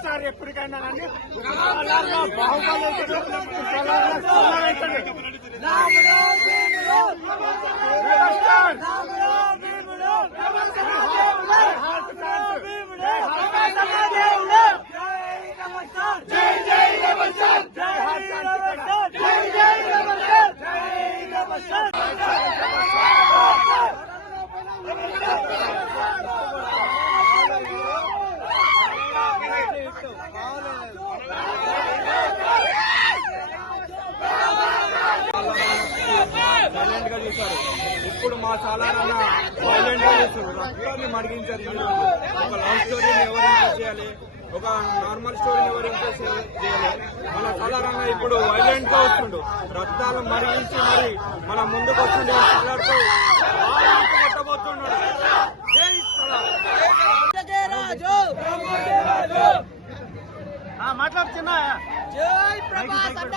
Star ఎప్పటికైనా కానీ Baahubali silent గా చూశారు. ఇప్పుడు మా సాలారన్న వైలెంట్ గా చూస్తారు. రక్తాన్ని మరిగించారు. ఒక లవ్ స్టోరీని ఎవరు ఇంప్రెస్ చేయాలి, ఒక నార్మల్ స్టోరీని ఎవరు ఇంప్రెస్ చేయాలి. మన సాలారన్న ఇప్పుడు వైలెంట్ గా వస్తుండు. రక్తాలను మరిగించి మరి మన ముందుకు వస్తుండే సాలార్తో కొట్టబోతున్నాడు. జై మాట్లాడుతున్నా. జై ప్రభాస్ అన్న,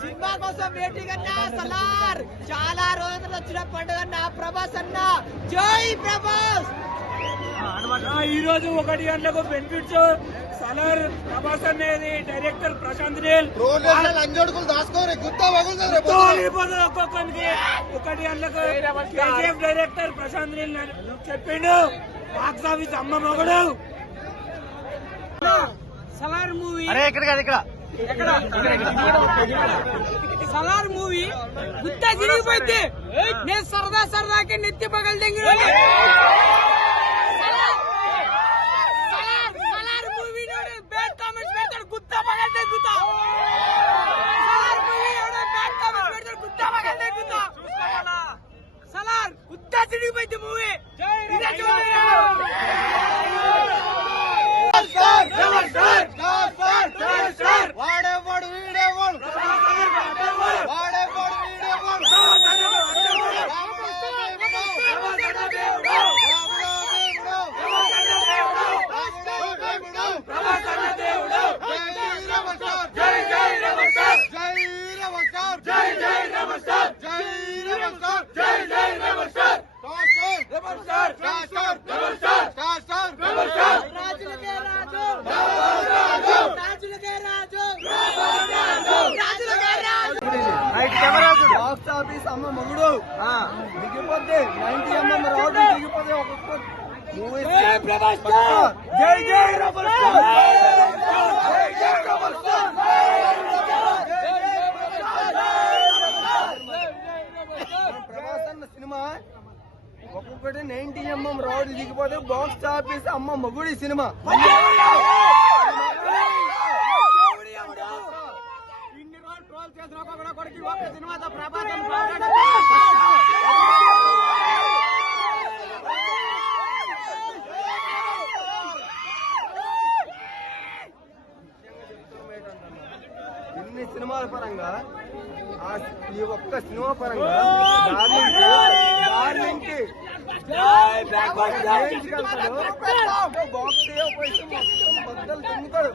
సినిమా కోసం వెయిటింగ్ అన్న. సలార్ చాలా రోజులు వచ్చిన పండుగ అన్న ప్రభాస్ అన్న. జై ప్రభాస్. ఈ రోజు 1 గంటలకు బెనిఫిట్స్ సలార్ ప్రభాస్ అనేది డైరెక్టర్ ప్రశాంత్ నీల్ ఒక్కొక్కరికి 1 గంటలకు కేజీఎఫ్ డైరెక్టర్ ప్రశాంత్ నీల్ చెప్పిండు. బాక్స్ ఆఫీస్ అమ్మ మగుడు. సలార్ మూవీ సలార్ మూవీ గుత్త తిరిగిపోయింది. నేను సరదాకి నెత్తి పగలు తెంగి సలార్ మూవీ బ్యాడ్ కామెంట్స్ పెడతాడు. గుత్త పగలు తెంగుతా. సలార్ మూవీ బ్యాడ్ కామెంట్స్ పెడతాడు. గుత్త పగలు తెంగుతా. సలార్ గుత్త తిరిగిపోయింది మూవీ. వాడేవాడు వీడేవాడు వాడేవాడు వీడేవాడు బాక్స్ ఆఫీస్ అమ్మ మగుడు దిగిపోతే 90mm రాడ్ దిగిపోతే ఒక్కొక్క మూవీ. జై జై రెబల్ స్టార్. ప్రభాస్ అన్న సినిమా ఒక్కొక్కటి 90mm రాడ్ దిగిపోతే బాక్స్ ఆఫీస్ అమ్మ మగుడి సినిమా. ఇన్ని సినిమాల పరంగా ఈ ఒక్క సినిమా పరంగా డార్లింగ్ బాక్స్ బద్దలు తిరుగుతాడు.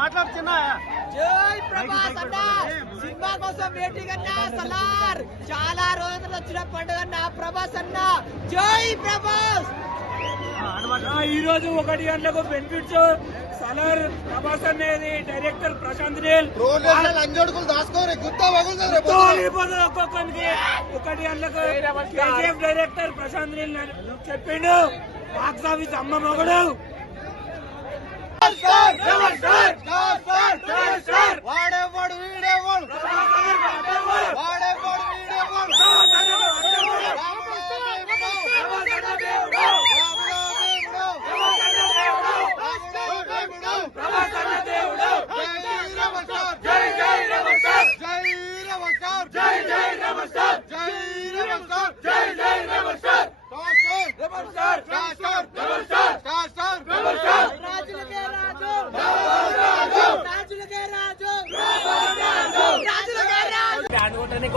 మాట్లాడుతున్నా. జై ప్రభాస్ అన్న, సినిమా కోసం వెయిటింగ్ అన్న. సలార్ చాలా రోజులు వచ్చిన పండుగ అన్న ప్రభాస్ అన్న. జై ప్రభాస్. ఈ రోజు 1 గంటలకు బెనిఫిట్స్ సలార్ ప్రభాస్ అనేది డైరెక్టర్ ప్రశాంత్ నీల్ ఒక్కొక్కరికి 1 గంటలకు కేజీఎఫ్ డైరెక్టర్ ప్రశాంత్ నీల్ చెప్పిండు. బాక్స్ ఆఫీస్ అమ్మ మగుడు. వాడేవాడు వీడేవాడు వాడేవాడు వీడేవాడు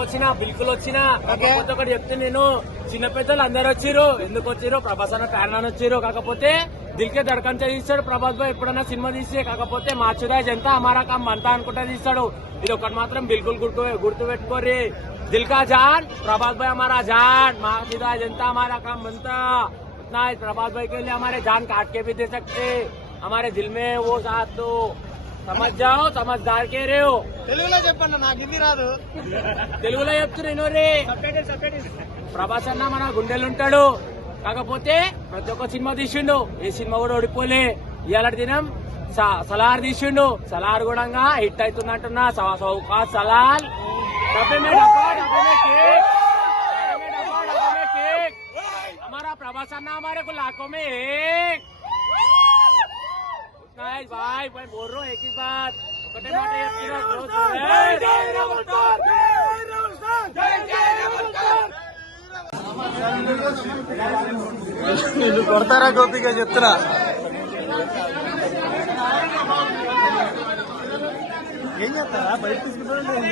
వచ్చినా బిల్కులు వచ్చినా కాకపోతే ఒకటి చెప్తే నేను చిన్న పెద్దలు అందరు వచ్చిర్రు. ఎందుకు వచ్చిర్రు? ప్రభాస్ అన్న కారణాన్ని వచ్చిర్రు. కాకపోతే దిల్ కే ధడ్కన్ తో తీస్తాడు ప్రభాస్ భాయ్. ఎప్పుడైనా సినిమా తీస్తే కాకపోతే మార్చుదా జనతా హమారా కామ్ అంతా అనుకుంటా తీస్తాడు. ఇది ఒకటి మాత్రం బిల్కుల్ గుర్తు పెట్టుకోర్రి. దిల్ కా జాన్ प्रभास भाई हमारा जान, माचुदा जनता हमारा काम बनता. इतना प्रभास भाई के लिए हमारे जान काट के भी दे सकते. हमारे दिल में वो साथ तो समझ जाओ, समझदार के रहे हो. తెలుగులో చెప్పండి, నాకు ఇది రాదు. తెలుగులో చెప్తున్నా రే. ప్రభాస్ అన్న మన గుండెలుంటాడు. కాకపోతే ప్రతి ఒక్క సినిమా తీసిండు, ఏ సినిమా కూడా ఓడిపోలే. ఇవాళ దినం సలార్ తీసిండు, సలార్ కూడా హిట్ అవుతుందంటున్నా. సౌకా సలాల్ डब्बे में डब्बे में केक, डब्बे में केक. हमारा प्रभास अन्ना हमारे को लाखों में एक. उतना है भाई, मैं बोल रहा हूँ एक ही बात. కొడతారా గోపిగా చెప్తున్నా. ఏం చేస్తారా బయట తీసుకుంటారండి.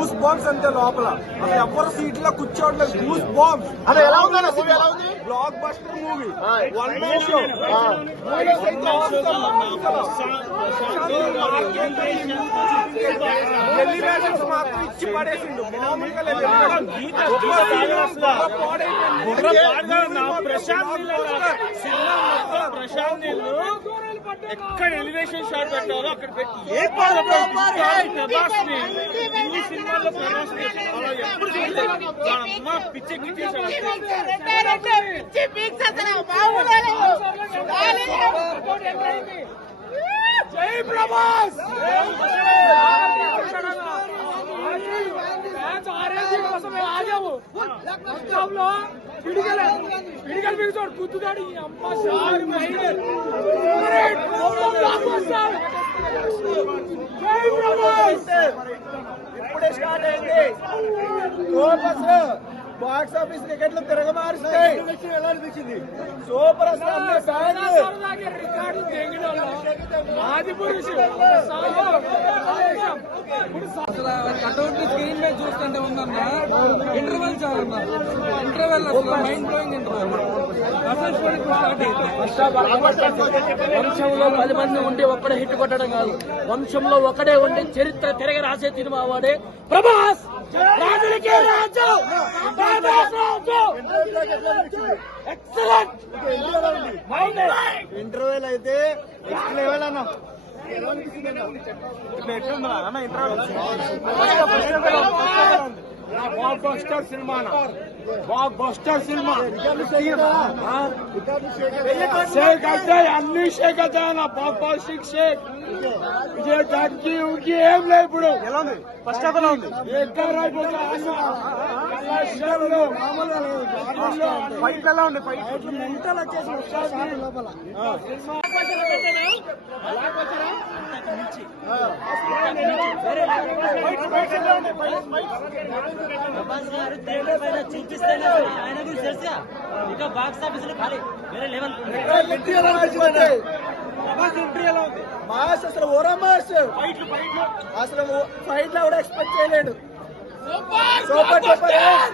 గూస్ బాంబ్స్ అంటే లోపల అసలు ఎవరు సీట్ లో కూర్చోవట్లేదు. Goose bumps. అది ఎలా ఉందన్న మూవీ, ఎలా ఉంది? Block buster movie, one man show. Elevations మాత్రం ఇచ్చి పడేసిండు. మామూలుగా లేదు. ప్రశాంత్ నీళ్ళు ఎక్కడ ఎలివేషన్ షాట్ పెట్టారో అక్కడ పెట్టి ఏ ఇన్ని సినిమాల్లో జై ప్రభాస్. కోసమే ఆగాము. పిడిగలు బిగుతాడు, గుద్దుతాడు. ఈ అమ్మ సార్ ఇప్పుడే స్టార్ట్ అయింది. బాక్స్ ఆఫీస్ టికెట్లు తిరగమారుస్తాయి. ఎలా అనిపించింది? సూపర్. కట్అవుట్ స్క్రీన్ మీద చూస్తుంటే ఉందన్నా ఇంటర్వెల్ చాలన్నా. ఇంటర్వెల్ అసలు మైండ్ బ్లోయింగ్ ఇంటర్వెల్. వంశంలో 10 మంది ఉండి ఒక్కడే హిట్ కొట్టడం కాదు, వంశంలో ఒకడే ఉండి చరిత్ర తిరగ రాసే సినిమా వాడే ప్రభాస్. రాజులకే రాజు. ఎక్సలెంట్. ఇంటర్వ్యూలు అయితే నెక్స్ట్ లెవెల్ అన్న. ఎట్లుందా అన్న interview? Blockbuster cinema, blockbuster cinema. Shake అయితే అన్ని షేక్ అయితే బ్లాక్ బస్టర్ షేక్. విజయ్ దానికి ఊరికి ఏం లేదు. ఇప్పుడు ఎలా ఉంది? ఫస్ట్ హాఫ్ ఎలా ఉంది? ఫైట్ ఎలా ఉంది? ఫైట్ మెంటల్ వచ్చేసి లోపల చూపిస్తేనే ఆయన గురించి తెలుసా. ఇంకా బాక్స్ ఆఫీస్ లో ఖాళీ వేరే లెవెల్. మాస్ అసలు ఓరా మాస్. అసలు ఫైట్ లో కూడా ఎక్స్పెక్ట్ చేయలేడు. Super super super.